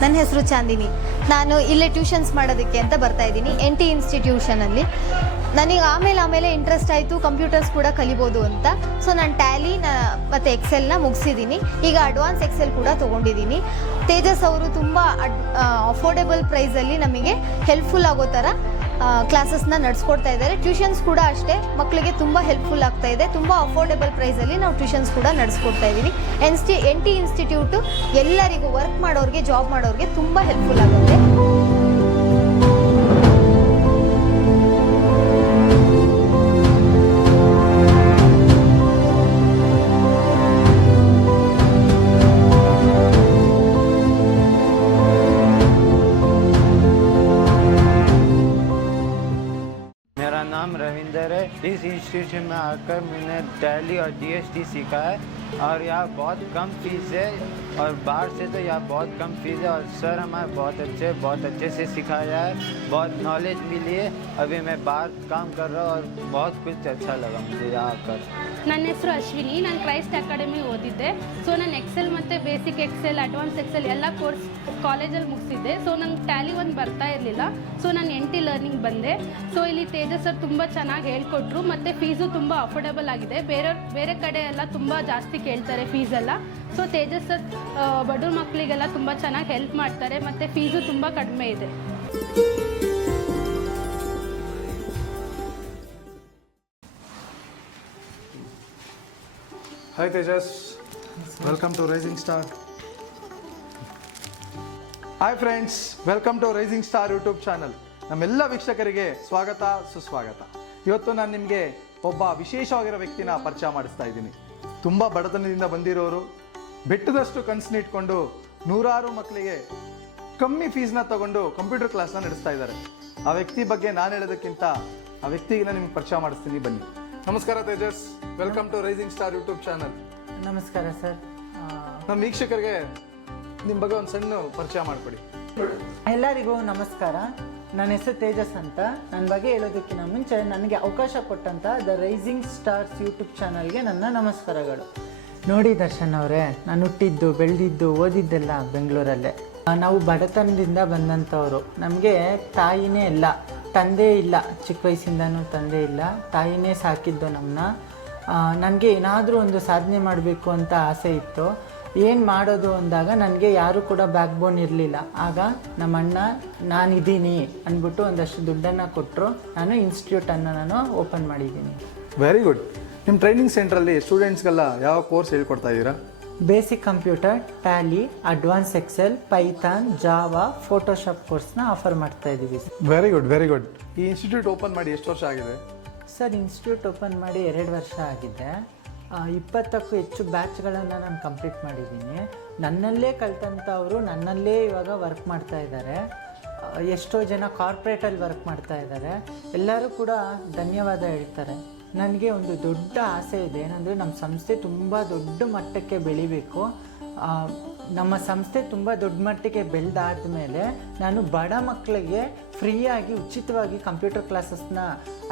ನನ್ನ ಹೆಸರು ಚಾಂದಿನಿ. ನಾನು ಇಲ್ಲೇ ಟ್ಯೂಷನ್ಸ್ ಮಾಡೋದಕ್ಕೆ ಅಂತ ಬರ್ತಾ ಇದ್ದೀನಿ NT ಇನ್ಸ್ಟಿಟ್ಯೂಷನಲ್ಲಿ. ನನಗೆ ಆಮೇಲೆ ಇಂಟ್ರೆಸ್ಟ್ ಆಯಿತು ಕಂಪ್ಯೂಟರ್ಸ್ ಕೂಡ ಕಲಿಬೋದು ಅಂತ. ಸೊ ನಾನು ಟ್ಯಾಲಿ ಮತ್ತು ಎಕ್ಸೆಲ್ನ ಮುಗಿಸಿದ್ದೀನಿ. ಈಗ ಅಡ್ವಾನ್ಸ್ ಎಕ್ಸೆಲ್ ಕೂಡ ತೊಗೊಂಡಿದ್ದೀನಿ. ತೇಜಸ್ ಅವರು ತುಂಬ ಅಫೋರ್ಡೆಬಲ್ ಪ್ರೈಸಲ್ಲಿ ನಮಗೆ ಹೆಲ್ಪ್ಫುಲ್ ಆಗೋ ಥರ ಕ್ಲಾಸಸ್ನ ನಡೆಸ್ಕೊಡ್ತಾ ಇದ್ದಾರೆ. ಟ್ಯೂಷನ್ಸ್ ಕೂಡ ಅಷ್ಟೇ ಮಕ್ಕಳಿಗೆ ತುಂಬ ಹೆಲ್ಪ್ಫುಲ್ ಆಗ್ತಾ ಇದೆ. ತುಂಬ ಅಫೋರ್ಡೆಬಲ್ ಪ್ರೈಸಲ್ಲಿ ನಾವು ಟ್ಯೂಷನ್ಸ್ ಕೂಡ ನಡೆಸ್ಕೊಡ್ತಾ ಇದ್ದೀವಿ. NT ಇನ್ಸ್ಟಿಟ್ಯೂಟು ಎಲ್ಲರಿಗೂ ವರ್ಕ್ ಮಾಡೋರಿಗೆ ಜಾಬ್ ಮಾಡೋರಿಗೆ ತುಂಬ ಹೆಲ್ಪ್ಫುಲ್ ಆಗುತ್ತೆ. नाम रविंदर है। इस इंस्टीट्यूशन में आकर मैंने टैली और DST सीखा है और यहाँ बहुत कम फीस है और बाहर से तो यहाँ बहुत कम फीस है और सर हमारे बहुत अच्छे से सिखाया है, बहुत नॉलेज मिली है। अभी मैं बाहर काम कर रहा हूँ और बहुत कुछ अच्छा लगा मुझे यहाँ आकर। ನನ್ನ ಹೆಸರು ಅಶ್ವಿನಿ. ನಾನು ಕ್ರೈಸ್ಟ್ ಅಕಾಡೆಮಿ ಓದಿದ್ದೆ. ಸೊ ನಾನು ಎಕ್ಸೆಲ್ ಮತ್ತು ಬೇಸಿಕ್ ಎಕ್ಸೆಲ್ ಅಡ್ವಾನ್ಸ್ ಎಕ್ಸೆಲ್ ಎಲ್ಲ ಕೋರ್ಸ್ ಕಾಲೇಜಲ್ಲಿ ಮುಗಿಸಿದ್ದೆ. ಸೊ ನಂಗೆ ಟ್ಯಾಲಿ ಒಂದು ಬರ್ತಾ ಇರಲಿಲ್ಲ. ಸೊ ನಾನು NT ಲರ್ನಿಂಗ್ ಬಂದೆ. ಸೊ ಇಲ್ಲಿ ತೇಜಸ್ ಸರ್ ತುಂಬ ಚೆನ್ನಾಗಿ ಹೇಳ್ಕೊಟ್ರು ಮತ್ತು ಫೀಸು ತುಂಬ ಅಫೋರ್ಡೆಬಲ್ ಆಗಿದೆ. ಬೇರೆ ಕಡೆ ಎಲ್ಲ ತುಂಬ ಜಾಸ್ತಿ ಕೇಳ್ತಾರೆ ಫೀಸೆಲ್ಲ. ಸೊ ತೇಜಸ್ ಸರ್ ಬಡವ್ರ ಮಕ್ಕಳಿಗೆಲ್ಲ ತುಂಬ ಚೆನ್ನಾಗಿ ಹೆಲ್ಪ್ ಮಾಡ್ತಾರೆ ಮತ್ತು ಫೀಸು ತುಂಬ ಕಡಿಮೆ ಇದೆ. Hi Tejas, welcome to Rising Star. Hi friends, welcome to Rising Star YouTube channel. ನಮ್ಮೆಲ್ಲ ವೀಕ್ಷಕರಿಗೆ ಸ್ವಾಗತ ಸುಸ್ವಾಗತ. ಇವತ್ತು ನಾನು ನಿಮಗೆ ಒಬ್ಬ ವಿಶೇಷವಾಗಿರೋ ವ್ಯಕ್ತಿನ ಪರಿಚಯ ಮಾಡಿಸ್ತಾ ಇದ್ದೀನಿ. ತುಂಬ ಬಡತನದಿಂದ ಬಂದಿರೋರು, ಬೆಟ್ಟದಷ್ಟು ಕನಸನ್ನ ಇಟ್ಕೊಂಡು ನೂರಾರು ಮಕ್ಕಳಿಗೆ ಕಮ್ಮಿ ಫೀಸ್ನ ತಗೊಂಡು ಕಂಪ್ಯೂಟರ್ ಕ್ಲಾಸ್ನ ನಡೆಸ್ತಾ ಇದ್ದಾರೆ. ಆ ವ್ಯಕ್ತಿ ಬಗ್ಗೆ ನಾನು ಹೇಳೋದಕ್ಕಿಂತ ಆ ವ್ಯಕ್ತಿಗೆ ನಾನು ನಿಮ್ಗೆ ಪರಿಚಯ ಮಾಡಿಸ್ತೀನಿ, ಬನ್ನಿ. ನಮಸ್ಕಾರ Tejas, welcome to rising star YouTube channel. ನಮಸ್ಕಾರ ಸರ್. ನಮ್ಮ ವೀಕ್ಷಕರಿಗೆ ನಿಮ್ಮ ಬಗ್ಗೆ ಒಂದು ಸಣ್ಣ ಪರಿಚಯ ಮಾಡಿಕೊಡಿ. ಎಲ್ಲರಿಗೂ ನಮಸ್ಕಾರ. ನನ್ನ ಹೆಸರು ತೇಜಸ್ ಅಂತ. ನನ್ನ ಬಗ್ಗೆ ಹೇಳೋದಕ್ಕಿಂತ ಮುಂಚೆ ನನಗೆ ಅವಕಾಶ ಕೊಟ್ಟಂಥ ದ ರೈಸಿಂಗ್ ಸ್ಟಾರ್ಸ್ ಯೂಟ್ಯೂಬ್ ಚಾನಲ್ಗೆ ನನ್ನ ನಮಸ್ಕಾರಗಳು. ನೋಡಿ ದರ್ಶನ್ ಅವರೇ, ನಾನು ಹುಟ್ಟಿದ್ದು ಬೆಳೆದಿದ್ದು ಓದಿದ್ದೆಲ್ಲ ಬೆಂಗಳೂರಲ್ಲೇ. ನಾವು ಬಡತನದಿಂದ ಬಂದಂಥವ್ರು. ನಮಗೆ ತಾಯಿನೇ ಇಲ್ಲ, ತಂದೆ ಇಲ್ಲ. ಚಿಕ್ಕ ವಯಸ್ಸಿಂದನೂ ತಂದೆ ಇಲ್ಲ, ತಾಯಿನೇ ಸಾಕಿದ್ದು ನಮ್ಮನ್ನ. ನನಗೆ ಏನಾದರೂ ಒಂದು ಸಾಧನೆ ಮಾಡಬೇಕು ಅಂತ ಆಸೆ ಇತ್ತು. ಏನು ಮಾಡೋದು ಅಂದಾಗ ನನಗೆ ಯಾರೂ ಕೂಡ ಬ್ಯಾಕ್ ಬೋನ್ ಇರಲಿಲ್ಲ. ಆಗ ನಮ್ಮ ಅಣ್ಣ ನಾನಿದ್ದೀನಿ ಅಂದ್ಬಿಟ್ಟು ಒಂದಷ್ಟು ದುಡ್ಡನ್ನು ಕೊಟ್ಟರು. ನಾನು ಇನ್ಸ್ಟಿಟ್ಯೂಟನ್ನು ನಾನು ಓಪನ್ ಮಾಡಿದ್ದೀನಿ. Very good. ನಿಮ್ಮ ಟ್ರೈನಿಂಗ್ ಸೆಂಟ್ರಲ್ಲಿ ಸ್ಟೂಡೆಂಟ್ಸ್ಗೆಲ್ಲ ಯಾವ ಕೋರ್ಸ್ ಹೇಳ್ಕೊಡ್ತಾ ಇದ್ದೀರಾ? Basic computer, Tally, advance Excel, Python, Java, Photoshop ಕೋರ್ಸ್ನ ಆಫರ್ ಮಾಡ್ತಾ ಇದ್ದೀವಿ. Very good, very good. ಈ ಇನ್ಸ್ಟಿಟ್ಯೂಟ್ ಓಪನ್ ಮಾಡಿ ಎಷ್ಟು ವರ್ಷ ಆಗಿದೆ? ಸರ್, ಇನ್ಸ್ಟಿಟ್ಯೂಟ್ ಓಪನ್ ಮಾಡಿ 2 ವರ್ಷ ಆಗಿದೆ. 20ಕ್ಕೂ ಹೆಚ್ಚು ಬ್ಯಾಚ್ಗಳನ್ನು ನಾನು ಕಂಪ್ಲೀಟ್ ಮಾಡಿದ್ದೀನಿ. ನನ್ನಲ್ಲೇ ಕಲ್ತಂಥವರು ನನ್ನಲ್ಲೇ ಇವಾಗ ವರ್ಕ್ ಮಾಡ್ತಾ ಇದ್ದಾರೆ. ಎಷ್ಟೋ ಜನ ಕಾರ್ಪೊರೇಟಲ್ಲಿ ವರ್ಕ್ ಮಾಡ್ತಾ ಇದ್ದಾರೆ. ಎಲ್ಲರೂ ಕೂಡ ಧನ್ಯವಾದ ಹೇಳ್ತಾರೆ. ನನಗೆ ಒಂದು ದೊಡ್ಡ ಆಸೆ ಇದೆ, ಏನಂದರೆ ನಮ್ಮ ಸಂಸ್ಥೆ ತುಂಬ ದೊಡ್ಡ ಮಟ್ಟಕ್ಕೆ ಬೆಳಿಬೇಕು. ನಮ್ಮ ಸಂಸ್ಥೆ ತುಂಬ ದೊಡ್ಡ ಮಟ್ಟಿಗೆ ಬೆಳೆದಾದ ಮೇಲೆ ನಾನು ಬಡ ಮಕ್ಕಳಿಗೆ ಫ್ರೀಯಾಗಿ ಉಚಿತವಾಗಿ ಕಂಪ್ಯೂಟರ್ ಕ್ಲಾಸಸ್ನ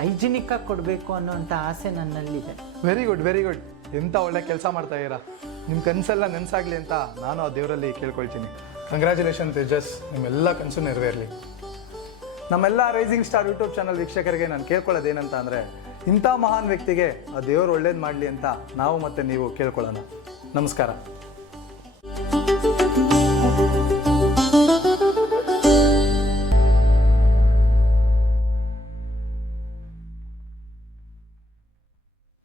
ಹೈಜಿನಿಕ್ಕಾಗಿ ಕೊಡಬೇಕು ಅನ್ನೋಂಥ ಆಸೆ ನನ್ನಲ್ಲಿದೆ. Very good, very good. ಎಂಥ ಒಳ್ಳೆ ಕೆಲಸ ಮಾಡ್ತಾ ಇದ್ದೀರಾ. ನಿಮ್ಮ ಕನಸೆಲ್ಲ ನೆನಸಾಗಲಿ ಅಂತ ನಾನು ಆ ದೇವರಲ್ಲಿ ಕೇಳ್ಕೊಳ್ತೀನಿ. ಕಂಗ್ರ್ಯಾಚುಲೇಷನ್ ತೇಜಸ್, ನಿಮ್ಮೆಲ್ಲ ಕನಸು ನೆರವೇರಲಿ. ನಮ್ಮೆಲ್ಲ ರೈಸಿಂಗ್ ಸ್ಟಾರ್ ಯೂಟ್ಯೂಬ್ ಚಾನಲ್ ವೀಕ್ಷಕರಿಗೆ ನಾನು ಕೇಳ್ಕೊಳ್ಳೋದು ಏನಂತ ಅಂದರೆ, ಇಂಥ ಮಹಾನ್ ವ್ಯಕ್ತಿಗೆ ಆ ದೇವರು ಒಳ್ಳೇದು ಮಾಡಲಿ ಅಂತ ನಾವು ಮತ್ತು ನೀವು ಕೇಳ್ಕೊಳ್ಳೋಣ. ನಮಸ್ಕಾರ.